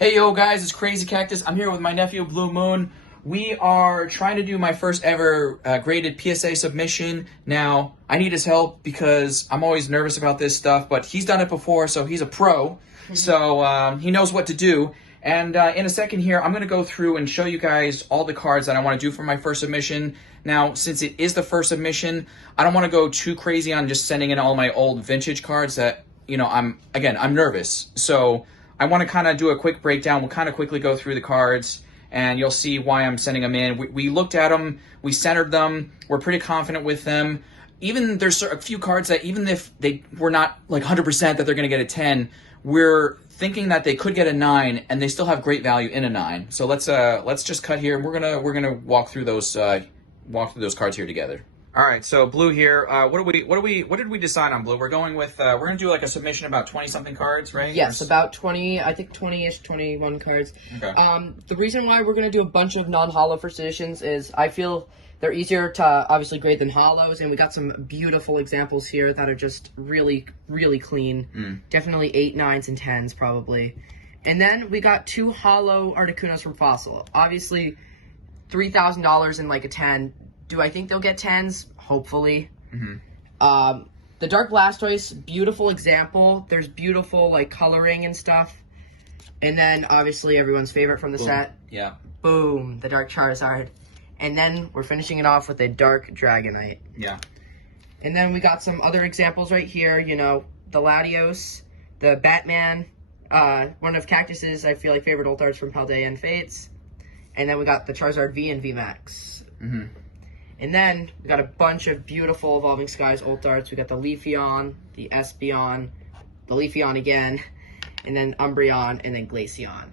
Hey yo guys, it's Crazy Cactus. I'm here with my nephew Blue Moon. We are trying to do my first ever graded PSA submission. Now, I need his help because I'm always nervous about this stuff, but he's done it before, so he's a pro. So he knows what to do. And in a second here, I'm going to go through and show you guys all the cards that I want to do for my first submission. Now, since it is the first submission, I don't want to go too crazy on just sending in all my old vintage cards that, you know, I'm nervous. So I want to kind of do a quick breakdown. We'll kind of quickly go through the cards, and you'll see why I'm sending them in. We looked at them, we centered them, we're pretty confident with them. Even there's a few cards that even if they were not like 100% that they're going to get a 10, we're thinking that they could get a 9, and they still have great value in a 9. So let's just cut here, and we're gonna walk through those cards here together. All right, so Blue here. What did we decide on, Blue? We're going with we're gonna do like a submission about 20-something cards, right? Yes, about 20. I think 20-ish, 21 cards. Okay. The reason why we're gonna do a bunch of non-hollow first editions is I feel they're easier to obviously grade than hollows, and we got some beautiful examples here that are just really, really clean. Definitely 8, 9s, and 10s probably. And then we got 2 hollow Articunos from Fossil. Obviously, $3,000 in like a 10. Do I think they'll get 10s? Hopefully. The Dark Blastoise, beautiful example. There's beautiful like coloring and stuff. And then obviously everyone's favorite from the set. Yeah. Boom, the Dark Charizard. And then we're finishing it off with a Dark Dragonite. Yeah. And then we got some other examples right here. You know, the Latios, the Batman, one of Cactus's, I feel like, favorite ult arts from Paldea and Fates. And then we got the Charizard V and VMAX. And then we got a bunch of beautiful Evolving Skies ult arts. We got the Leafeon, the Espeon, the Leafeon again, and then Umbreon, and then Glaceon.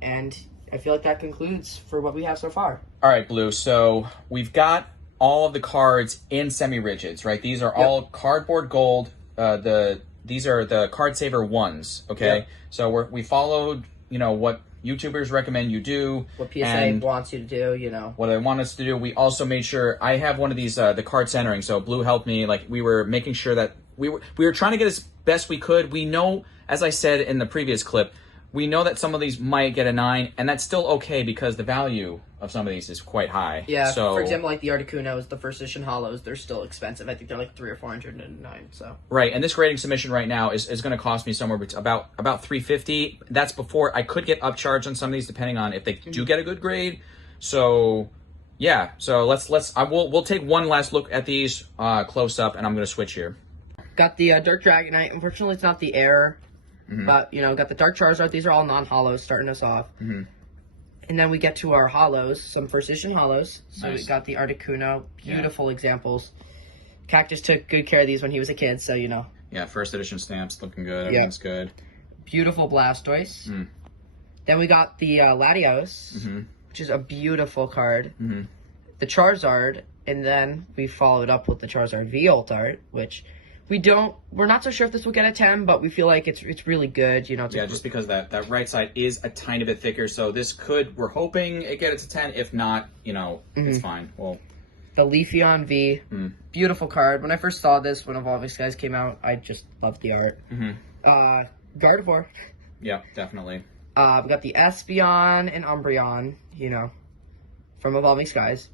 And I feel like that concludes for what we have so far. All right, Blue. So we've got all of the cards in semi-rigids, right? These are all cardboard gold. These are the Card Saver ones, okay? So we followed, you know, what YouTubers recommend you do. What PSA wants you to do, you know. What I want us to do. We also made sure, I have one of these, the card centering, so Blue helped me. Like, we were making sure that we were trying to get as best we could. We know, as I said in the previous clip, we know that some of these might get a 9, and that's still okay because the value of some of these is quite high. Yeah, so, for example, like the Articunos, the first edition hollows, they're still expensive. I think they're like $300 or $409. So right, and this grading submission right now is going to cost me somewhere about $350. That's before I could get upcharged on some of these depending on if they do get a good grade. So yeah, so we'll take one last look at these close up, and I'm going to switch here. Got the Dark Dragonite. Unfortunately, it's not the Air. But, you know, got the Dark Charizard. These are all non-hollows starting us off. And then we get to our hollows, some first edition hollows. So we got the Articuno, beautiful examples. Cactus took good care of these when he was a kid, so, you know. Yeah, first edition stamps looking good. Everything's good. Beautiful Blastoise. Then we got the Latios, which is a beautiful card. The Charizard, and then we followed up with the Charizard V ult art, which we're not so sure if this will get a 10, but we feel like it's really good, you know. Just because that right side is a tiny bit thicker, so this we're hoping it gets a 10. If not, you know, it's fine. Well, the Leafeon V, beautiful card. When I first saw this, when Evolving Skies came out, I just loved the art. Gardevoir. Yeah, definitely. We got the Espeon and Umbreon, you know, from Evolving Skies.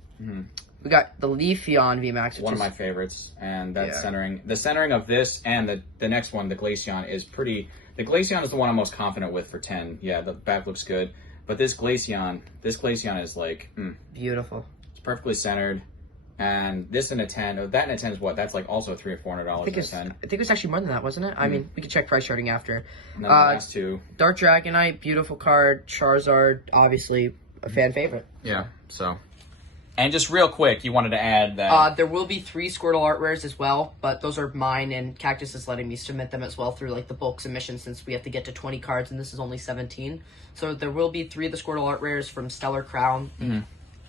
We got the Leafeon VMAX, one of my favorites, and that the centering of this and the next one, the Glaceon, is pretty. The Glaceon is the one I'm most confident with for 10. Yeah, the back looks good, but this Glaceon is like beautiful. It's perfectly centered, and this in a 10. That in a 10 is what? That's like also $300 or $400 in a 10. I think it was actually more than that, wasn't it? I mean, we could check price charting after. And then the last two. Dark Dragonite, beautiful card. Charizard, obviously a fan favorite. Yeah. So. And just real quick, you wanted to add that... there will be 3 Squirtle art rares as well, but those are mine, and Cactus is letting me submit them as well through like the bulk submission since we have to get to 20 cards, and this is only 17. So there will be 3 of the Squirtle art rares from Stellar Crown,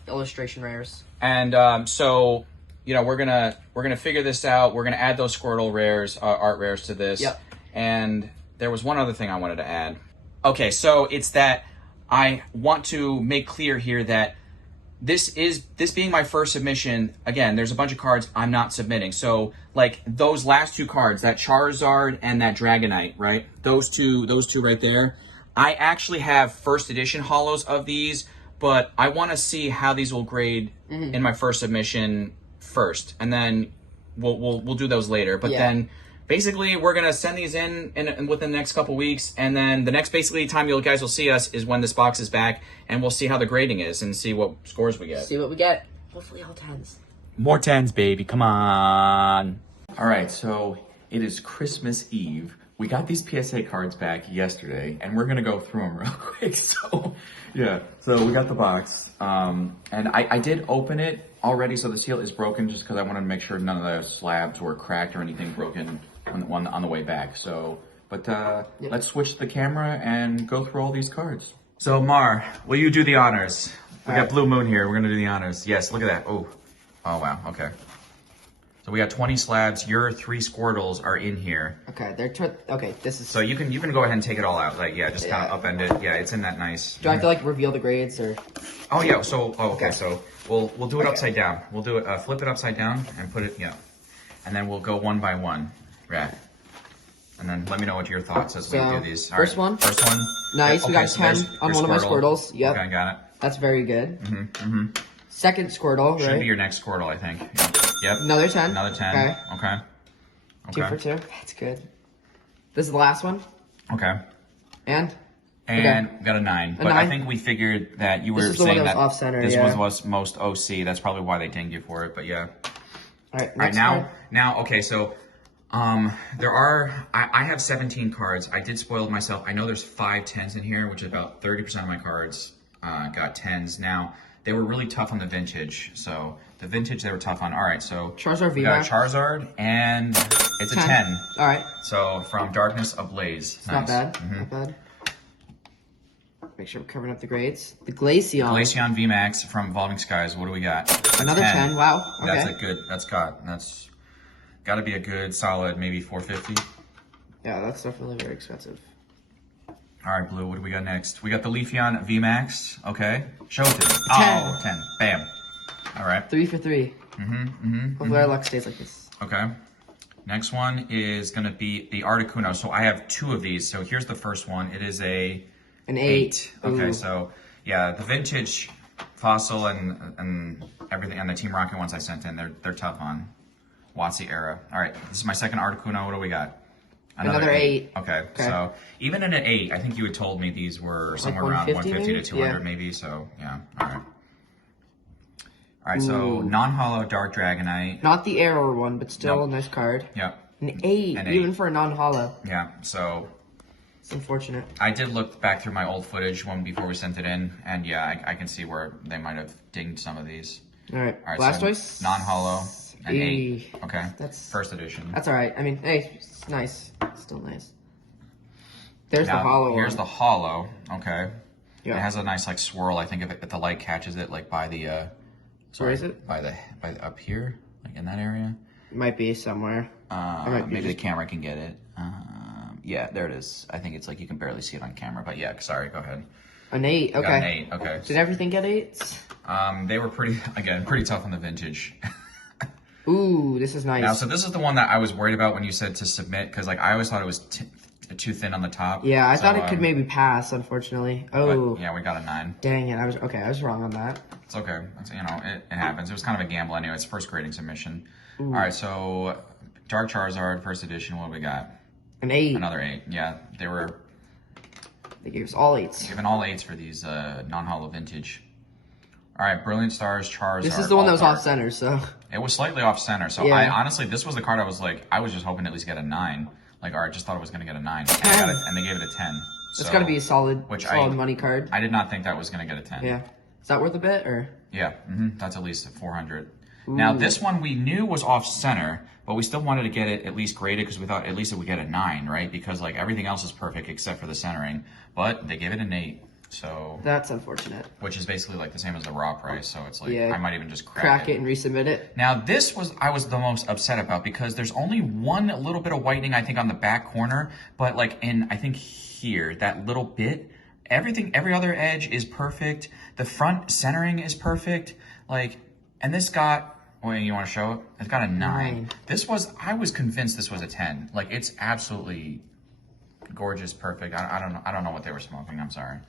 illustration rares. And so, you know, we're gonna figure this out. We're gonna add those Squirtle rares, art rares to this. Yep. And there was one other thing I wanted to add. Okay, so it's that I want to make clear here that this being my first submission, again, there's a bunch of cards I'm not submitting. So, like, those last 2 cards, that Charizard and that Dragonite, right? Those two right there, I actually have first edition hollows of these, but I want to see how these will grade in my first submission first, and then we'll do those later. But then basically we're gonna send these in within the next couple weeks, and then the next basically time you guys will see us is when this box is back, and we'll see how the grading is and see what scores we get. See what we get. Hopefully all 10s. More 10s, baby. Come on. All right, so it is Christmas Eve. We got these PSA cards back yesterday, and we're gonna go through them real quick. So, yeah. So we got the box, and I did open it already. So the seal is broken, just because I wanted to make sure none of the slabs were cracked or anything broken on the way back. So, but let's switch the camera and go through all these cards. So Mar, will you do the honors? We got Blue Moon here. We're gonna do the honors. Yes. Look at that. Oh wow. Okay. So we got 20 slabs. Your 3 Squirtles are in here. Okay, okay, this is... So you can go ahead and take it all out. Like, yeah, just kind of upend it. Yeah, it's in that nice... Do I have to, like, reveal the grades, or...? Oh, yeah, so... Oh, okay, so we'll do it upside down. We'll do it... flip it upside down and put it... Yeah. And then we'll go one by one. Yeah. And then let me know what your thoughts as we do these. All first one. First one. Nice, Yep, we got 10 on one of my Squirtles. Yep. Okay, got it. That's very good. Second Squirtle, right? Should be your next Squirtle, I think. Yep. Another 10. Another 10. Okay. 2 for 2. That's good. This is the last one. Okay. And we got a 9. But 9? I think we figured that you were This is the saying one that off center, this was most OC. That's probably why they dinged you for it. But yeah. All right. All right. Now. Okay. So, there are. I have 17 cards. I did spoil myself. I know there's 5 10s in here, which is about 30% of my cards got 10s. Now they were really tough on the vintage. So the vintage they were tough on. All right. So Charizard we got a Charizard, and it's a 10. All right. So from Darkness Ablaze. It's not bad. Not bad. Make sure we're covering up the grades. The Glaceon. Glaceon VMAX from Evolving Skies. What do we got? Another 10. Wow. Okay. That's a good. That's got to be a good solid maybe 450. Yeah, that's definitely very expensive. All right, Blue. What do we got next? We got the Leafeon VMAX. Okay. Show it to me. 10. Oh, 10. Bam. All right. 3 for 3. Hopefully our luck stays like this. Okay. Next one is going to be the Articuno. So I have 2 of these. So here's the first one. It is an 8. Okay, so yeah, the vintage fossil and everything, and the Team Rocket ones I sent in, they're tough on WotC era. All right, this is my second Articuno. What do we got? Another 8. Okay, so even in an 8, I think you had told me these were somewhere around 150 to 200 maybe. So yeah, all right. All right, so non-hollow Dark Dragonite. Not the error one, but still a nice card. Yep. An 8, even for a non-hollow. Yeah, so it's unfortunate. I did look back through my old footage before we sent it in, and yeah, I can see where they might have dinged some of these. All right, Blastoise. So non-hollow, an 8. Okay, that's first edition. That's all right. I mean, hey, it's nice. It's still nice. There's the hollow. Here's the hollow. Okay. Yeah. It has a nice like swirl. I think if the light catches it, like by the. Where is it? By up here, like in that area. It might be somewhere. Maybe the camera can get it. Yeah, there it is. I think it's like you can barely see it on camera, but yeah. Sorry, go ahead. An 8. Okay. Got an 8. Okay. Did everything get 8s? They were pretty tough on the vintage. Ooh, this is nice. Now, so this is the one that I was worried about when you said to submit, because like I always thought it was too thin on the top. Yeah, I thought it could maybe pass, unfortunately. Oh. Yeah, we got a 9. Dang it, I was wrong on that. It's okay. It happens. It was kind of a gamble anyway. It's first grading submission. All right, so Dark Charizard, first edition. What do we got? An 8. Another 8. Yeah, They gave us all 8s. Given all 8s for these non-hollow vintage. All right, Brilliant Stars, Charizard. This is the one that was off center, so. It was slightly off center. So yeah. I honestly, this was the card I was just hoping to at least get a 9. Like, or I just thought it was going to get a 9. And they gave it a 10. That's got to be a solid money card. I did not think that was going to get a 10. Yeah. Is that worth a bit, or? Yeah, that's at least 400. Ooh. Now, this one we knew was off center, but we still wanted to get it at least graded because we thought at least it would get a 9, right? Because like everything else is perfect except for the centering. But they gave it an 8. So that's unfortunate. Which is basically like the same as the raw price. So it's like I might even just crack it and resubmit it. Now this I was the most upset about because there's only one little bit of whitening I think on the back corner, but like I think here that little bit, every other edge is perfect. The front centering is perfect. Like, and this got. Wait, you want to show it? It's got a 9. I was convinced this was a 10. Like it's absolutely gorgeous, perfect. I don't know what they were smoking. I'm sorry.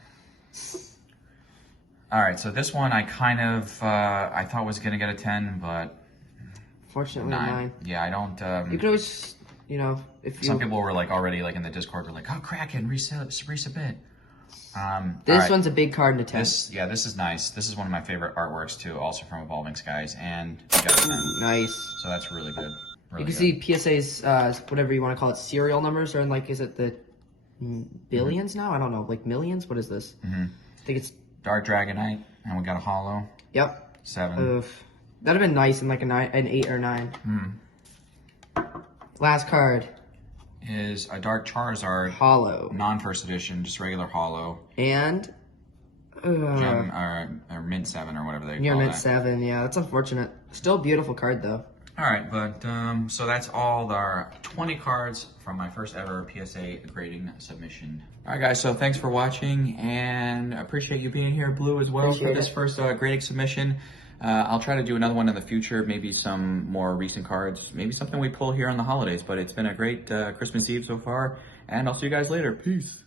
All right, so this one I kind of I thought was gonna get a 10, but Fortunately, 9. Yeah, I don't. You could always, you know, if you. Some people were like already like in the Discord were like, "Oh, Kraken, resubmit." This right. one's a big card in a 10. This is nice. This is one of my favorite artworks too, also from Evolving Skies, and you got a 10. Nice. So that's really good. Really You can see PSA's, whatever you want to call it, serial numbers are in like, is it the billions now? I don't know, like millions? What is this? I think it's Dark Dragonite, and we got a holo. Yep. 7. That'd have been nice in like an 8 or 9. Last card. Is a Dark Charizard. Holo. Non-first edition, just regular holo. And Gem, or Mint 7 or whatever they call it. Mint 7, yeah, that's unfortunate. Still a beautiful card though. All right, but so that's all our 20 cards from my first ever PSA grading submission. All right, guys, so thanks for watching, and appreciate you being here, Blue, as well, for this first grading submission. I'll try to do another one in the future, maybe some more recent cards, maybe something we pull here on the holidays, but it's been a great Christmas Eve so far, and I'll see you guys later. Peace.